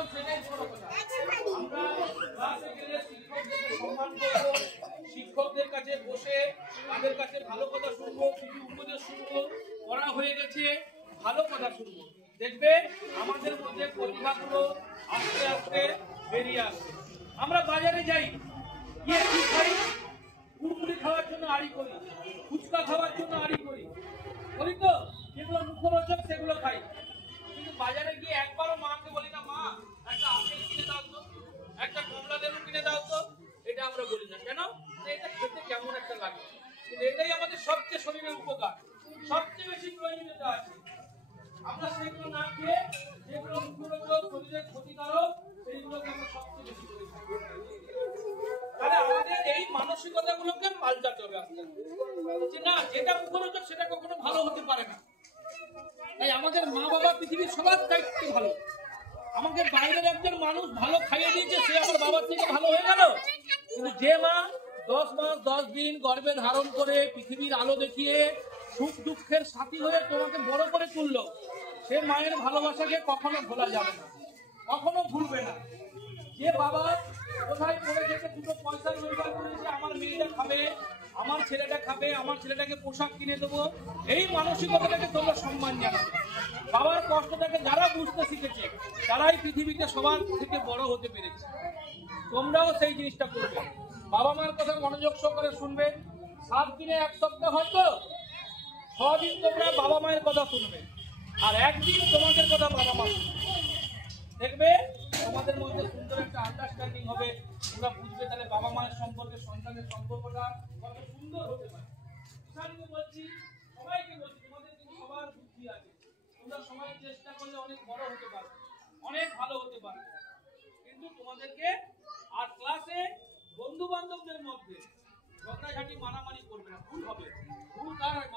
এখন সেটাই বড় কথা। আমরা ক্লাসে গেলে শিক্ষকদেরকে সম্মান করব, শিক্ষকদের কাছে বসে তাদের কাছে ভালো কথা শুনবো, কিছু উপদেশ শুনবো, পড়া হয়ে গেছে ভালো কথা শুনবো। দেখবে আমাদের মধ্যে প্রতিভাগুলো আস্তে আস্তে বেরিয়ে আসবে। আমরা বাজারে যাই, গিয়ে কি খাই? কুড়কুড়ি খাওয়ার জন্য আড়ি করি, ফুচকা খাওয়ার জন্য আড়ি করি, বলি তো যেগুলো মুখরোচক সেগুলো খাই। কিন্তু বাজারে গিয়ে একবারও মাকে বলি না, মা একটা আপেল কিনে দাও তো, একটা কমলা লেবু কিনে দাও তো। এটা আমরা বলি না কেন? এটা খেতে কেমন একটা লাগে। কিন্তু এটাই আমাদের সবচেয়ে শরীরের উপকার, সবচেয়ে বেশি প্রয়োজনীয়তা আছে। আমরা সেগুলো না খেয়ে যেগুলো মুখরোচক, শরীরের ক্ষতিকারক, সেইগুলোকে আমরা সবচেয়ে বেশি করে খাই। তাহলে আমাদের এই মানসিকতাগুলোকে পাল্টাতে হবে আস্তে আস্তে, যে না যেটা মুখরোচক সেটা কখনো ভালো হতে পারে না। তাই আমাদের মা বাবা পৃথিবীর সবার দায়িত্ব ভালো। আমাকে বাইরের একজন মানুষ ভালো খাইয়ে দিয়েছে, সে আমার বাবার থেকে ভালো হয়ে গেল। কিন্তু যে মা 10 মাস 10 দিন গর্ভে ধারণ করে পৃথিবীর আলো দেখিয়ে সুখ দুঃখের সাথী হয়ে তোমাকে বড় করে তুললো, সে মায়ের ভালোবাসাকে কখনো ভোলা যাবে না, কখনো ভুলবে না। যে বাবা কোথায় পড়ে গেছে, দুটো পয়সা রোজগার করেছে, আমার মেয়েটা খাবে, আমার ছেলেটা খাবে, আমার ছেলেটাকে পোশাক কিনে দেবো, এই মানসিকতাটাকে তোমরা সম্মান জানাবে। বাবার কষ্টটাকে যারা বুঝতে শিখেছে তারাই পৃথিবীতে সবার থেকে বড় হতে পেরেছে। তোমরাও সেই জিনিসটা করবে, বাবা মার কথা মনোযোগ সহকারে শুনবে। 7 দিনে 1 সপ্তাহ হয়তো 6 দিন তোমরা বাবা মায়ের কথা শুনবে, আর একদিন তোমাদের কথা বাবা মা শুনবে। দেখবে তোমাদের মধ্যে সুন্দর একটা আন্ডারস্ট্যান্ডিং হবে, তোমরা বুঝবে তাহলে বাবা মায়ের সম্পর্কে সন্তানের সম্পর্কটা কত সুন্দর হতে পারে। কিষানকে বলছি, সবাইকে বলছি, তোমাদের কিন্তু সবার বুদ্ধি আছে, তোমরা সবাই চেষ্টা করলে অনেক বড় হতে পারবে, অনেক ভালো হতে পারবে। কিন্তু তোমাদেরকে আর ক্লাসে বন্ধু বান্ধবদের মধ্যে ঝগড়াঝাটি মারামারি করবে না, ভুল হবে। ভুল কার হয়?